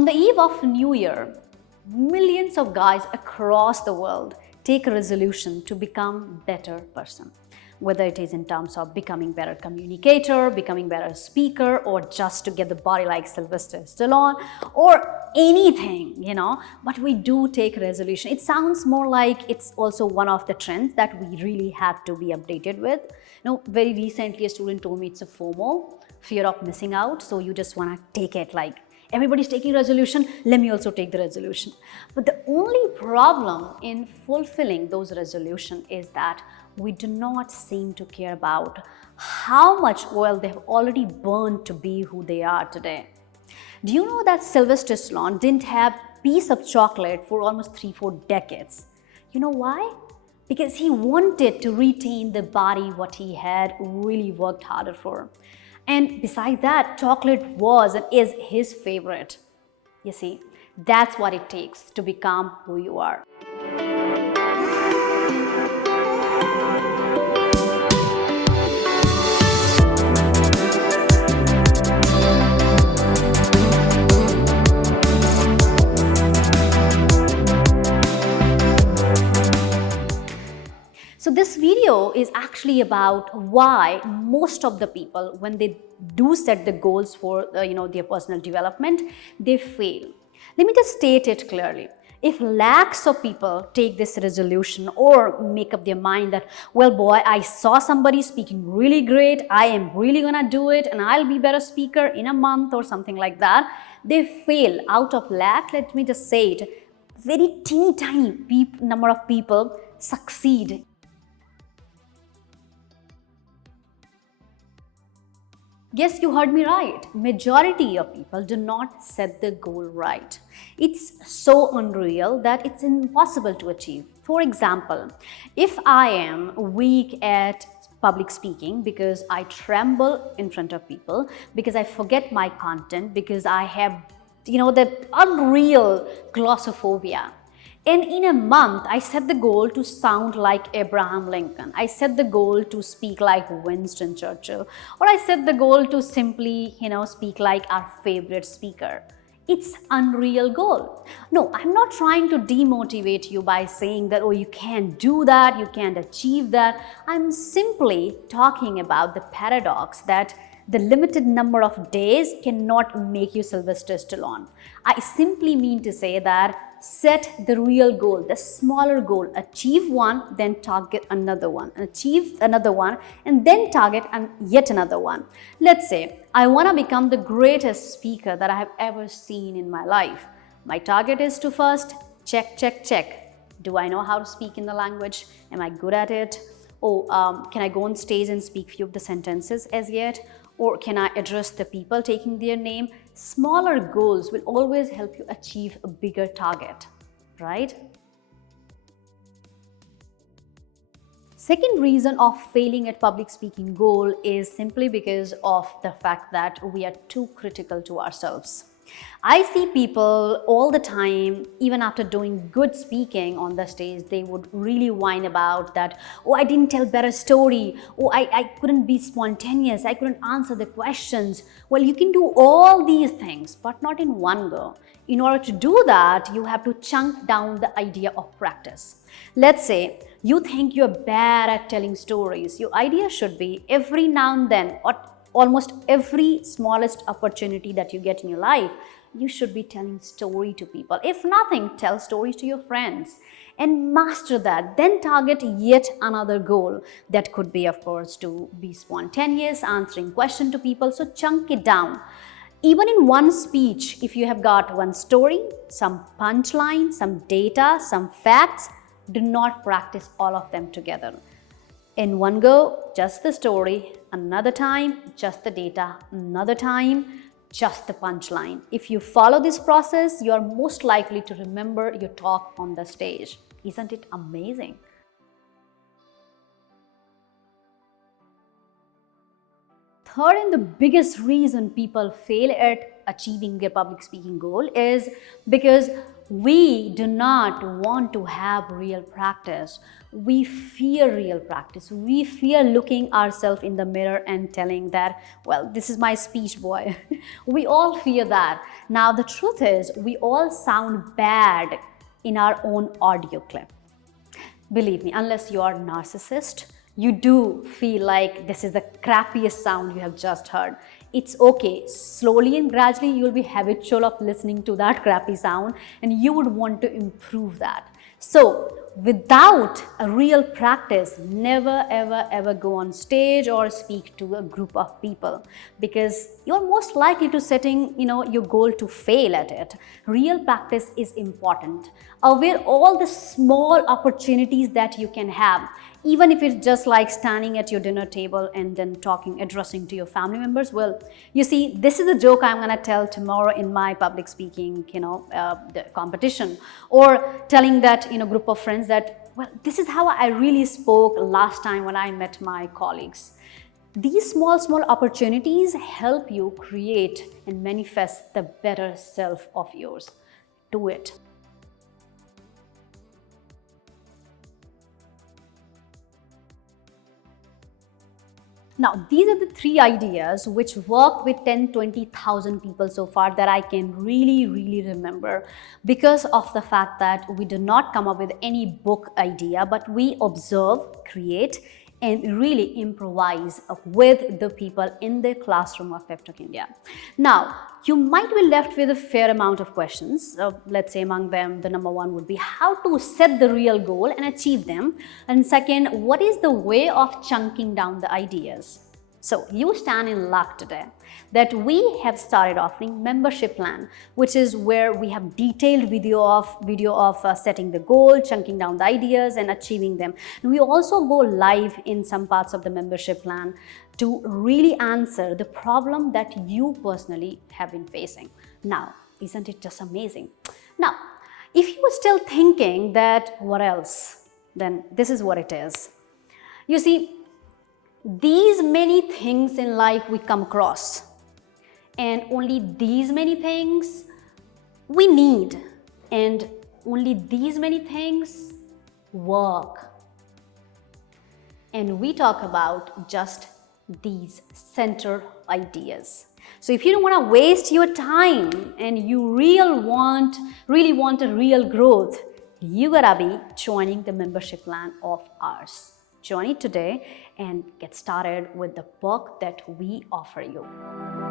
On the eve of New Year, millions of guys across the world take a resolution to become better person. Whether it is in terms of becoming better communicator, becoming better speaker, or just to get the body like Sylvester Stallone, or anything. But we do take a resolution. It sounds more like it's also one of the trends that we really have to be updated with. Very recently a student told me it's a FOMO, fear of missing out. So you just want to take it like, everybody's taking resolution, let me also take the resolution. But the only problem in fulfilling those resolutions is that we do not seem to care about how much oil they've already burned to be who they are today. Do you know that Sylvester Stallone didn't have a piece of chocolate for almost 3-4 decades? You know why? Because he wanted to retain the body what he had really worked harder for. And besides that, chocolate was and is his favorite. You see, that's what it takes to become who you are. So this video is actually about why most of the people, when they do set the goals for their personal development, they fail. Let me just state it clearly. If lakhs of people take this resolution or make up their mind that, well boy, I saw somebody speaking really great, I am really gonna do it and I'll be better speaker in a month or something like that, they fail. Out of lakh, let me just say it, very teeny tiny number of people succeed. Yes, you heard me right. Majority of people do not set the goal right. It's so unreal that it's impossible to achieve. For example, if I am weak at public speaking because I tremble in front of people, because I forget my content, because I have, that unreal glossophobia. And in a month, I set the goal to sound like Abraham Lincoln. I set the goal to speak like Winston Churchill. Or I set the goal to simply, speak like our favorite speaker. It's unreal goal. No, I'm not trying to demotivate you by saying that, oh, you can't do that, you can't achieve that. I'm simply talking about the paradox that the limited number of days cannot make you Sylvester Stallone. I simply mean to say that set the real goal, the smaller goal, achieve one, then target another one, achieve another one, and then target yet another one. Let's say I want to become the greatest speaker that I have ever seen in my life. My target is to first check. Do I know how to speak in the language? Am I good at it? Can I go on stage and speak few of the sentences as yet? Or can I address the people taking their name? Smaller goals will always help you achieve a bigger target, right? Second reason of failing at public speaking goal is simply because of the fact that we are too critical to ourselves. I see people all the time, even after doing good speaking on the stage, they would really whine about that, oh, I didn't tell better story, oh, I couldn't be spontaneous, I couldn't answer the questions. Well, you can do all these things, but not in one go. In order to do that, you have to chunk down the idea of practice. Let's say you think you're bad at telling stories. Your idea should be every now and then, or almost every smallest opportunity that you get in your life, you should be telling story to people. If nothing, tell stories to your friends and master that. Then target yet another goal. That could be, of course, to be spontaneous, answering question to people. So chunk it down. Even in one speech, if you have got one story, some punchline, some data, some facts, do not practice all of them together. In one go, just the story, another time, just the data, another time, just the punchline. If you follow this process, you are most likely to remember your talk on the stage. Isn't it amazing? Third and the biggest reason people fail at achieving their public speaking goal is because We do not want to have real practice. We fear real practice. We fear looking ourselves in the mirror and telling that, well, this is my speech, boy. We all fear that. Now, the truth is, we all sound bad in our own audio clip. Believe me, unless you are a narcissist, you do feel like this is the crappiest sound you have just heard. It's okay. Slowly and gradually, you'll be habitual of listening to that crappy sound and you would want to improve that. So, without a real practice, never ever go on stage or speak to a group of people, because you're most likely to setting your goal to fail at it. Real practice is important. Aware all the small opportunities that you can have, even if it's just like standing at your dinner table and then addressing to your family members. Well, you see, this is a joke I'm going to tell tomorrow in my public speaking the competition, or telling that group of friends that, well, this is how I really spoke last time when I met my colleagues. These small opportunities help you create and manifest the better self of yours. Do it. Now, these are the 3 ideas which worked with 10-20,000 people so far that I can really remember, because of the fact that we did not come up with any book idea, but we observe, create, and really improvise with the people in the classroom of PepTalk India. Now, you might be left with a fair amount of questions. Let's say among them, the number 1 would be how to set the real goal and achieve them. And second, what is the way of chunking down the ideas? So you stand in luck today that we have started offering membership plan, which is where we have detailed video of setting the goal, chunking down the ideas and achieving them. And we also go live in some parts of the membership plan to really answer the problem that you personally have been facing. Now, isn't it just amazing? Now, if you were still thinking that what else, then this is what it is. You see, these many things in life we come across, and only these many things we need, and only these many things work. And we talk about just these center ideas. So if you don't want to waste your time and you really want a real growth, you gotta be joining the membership plan of ours. Join it today and get started with the book that we offer you.